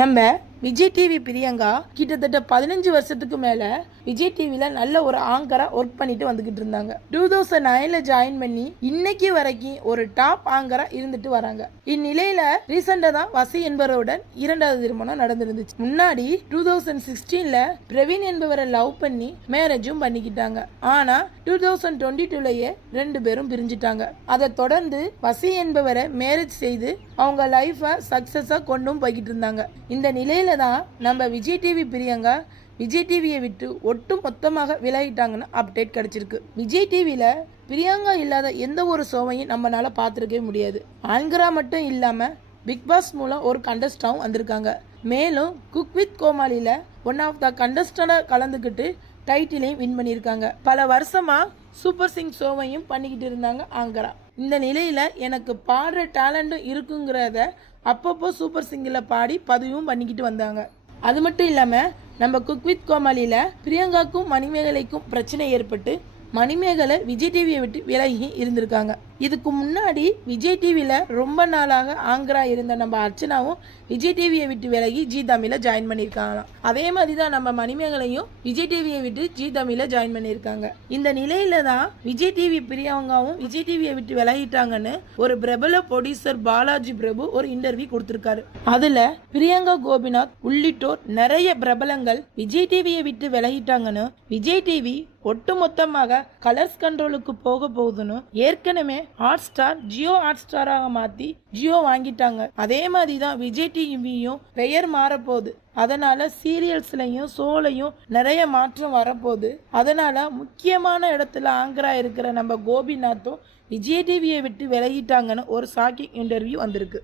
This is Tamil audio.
நம்ம விஜய் டிவி பிரியங்கா கிட்டத்தட்ட 15 வருஷத்துக்கு மேல விஜய் டிவில நல்ல ஒரு ஆங்கரா ஒர்க் பண்ணிட்டு வந்துகிட்டு இருந்தாங்க. 2009ல ஜாயின் பண்ணி இன்னைக்கு வரைக்கும் ஒரு டாப் ஆங்கரா இருந்துட்டு வராங்க. இந்நிலையில ரீசெண்டா தான் வசி என்பவருடன் இரண்டாவது திருமணம் நடந்திருந்துச்சு. முன்னாடி 2016ல பிரவீன் என்பவரை லவ் பண்ணி மேரேஜும் பண்ணிக்கிட்டாங்க. ஆனா 2022லயே 2 பேரும் பிரிஞ்சிட்டாங்க. அதை தொடர்ந்து வசி என்பவரை மேரேஜ் செய்து அவங்க லைஃபை சக்சஸா கொண்டும் போய்கிட்டு இருந்தாங்க. இந்த நிலையில தான் நம்ம விஜய் டிவி பிரியங்கா விஜய் டிவியை விட்டு ஒட்டு மொத்தமாக விலகிட்டாங்கன்னு அப்டேட் கிடைச்சிருக்கு. விஜய் டிவியில பிரியங்கா இல்லாத எந்த ஒரு ஷோவையும் நம்மளால பார்த்துருக்கவே முடியாது. ஆங்கரா மட்டும் இல்லாம பிக் பாஸ் மூலம் ஒரு கண்டஸ்டாவும் வந்திருக்காங்க. மேலும் குக் வித் கோமாளியில ஒன் ஆஃப் த கண்டஸ்டண்டா கலந்துக்கிட்டு டைட்டிலையும் வின் பண்ணியிருக்காங்க. பல வருஷமா சூப்பர் சிங் ஷோவையும் பண்ணிக்கிட்டு இருந்தாங்க ஆங்கரா. இந்த நிலையில எனக்கு பாடுற டேலண்டும் இருக்குங்கிறத அப்பப்போ சூப்பர் சிங்கில் பாடி பதிவும் பண்ணிக்கிட்டு வந்தாங்க. அது மட்டும் இல்லாமல் நம்ம குக் வித் கோமாளியில் பிரியங்காக்கும் மணிமேகலைக்கும் பிரச்சனை ஏற்பட்டு மணிமேகலை விஜய் டிவியை விட்டு விலகி இருந்திருக்காங்க. இதுக்கு முன்னாடி விஜய் டிவியில் ரொம்ப நாளாக ஆங்கரா இருந்த நம்ம அர்ச்சனாவும் விஜய் டிவியை விட்டு விலகி ஜி தமிழில் ஜாயின் பண்ணியிருக்காங்களாம். அதே மாதிரி தான் நம்ம மணிமேகலையும் விஜய் டிவியை விட்டு ஜி தமிழில் ஜாயின் பண்ணியிருக்காங்க. இந்த நிலையில தான் விஜய் டிவி பிரியங்காவும் விஜய் டிவியை விட்டு விலகிட்டாங்கன்னு ஒரு பிரபல ப்ரொடியூசர் பாலாஜி பிரபு ஒரு இன்டர்வியூ கொடுத்திருக்காரு. அதுல பிரியங்கா கோபிநாத் உள்ளிட்டோர் நிறைய பிரபலங்கள் விஜய் டிவியை விட்டு விலகிட்டாங்கன்னு, விஜய் டிவி ஒட்டுமொத்தமாக கலர்ஸ் கண்ட்ரோலுக்கு போக போகுதுன்னு, ஏற்கனவே ஹாட் ஸ்டார் ஜியோ ஹாட் ஸ்டாராக மாற்றி ஜியோ வாங்கிட்டாங்க. அதே மாதிரி தான் விஜய் டிவியும் பெயர் மாறப்போகுது. அதனால சீரியல்ஸ்லையும் ஷோலையும் நிறைய மாற்றம் வரப்போகுது. அதனால முக்கியமான இடத்துல ஆங்கரா இருக்கிற நம்ம கோபிநாத்தும் விஜய் டிவியை விட்டு விலகிட்டாங்கன்னு ஒரு ஷாக்கிங் இன்டர்வியூ வந்திருக்கு.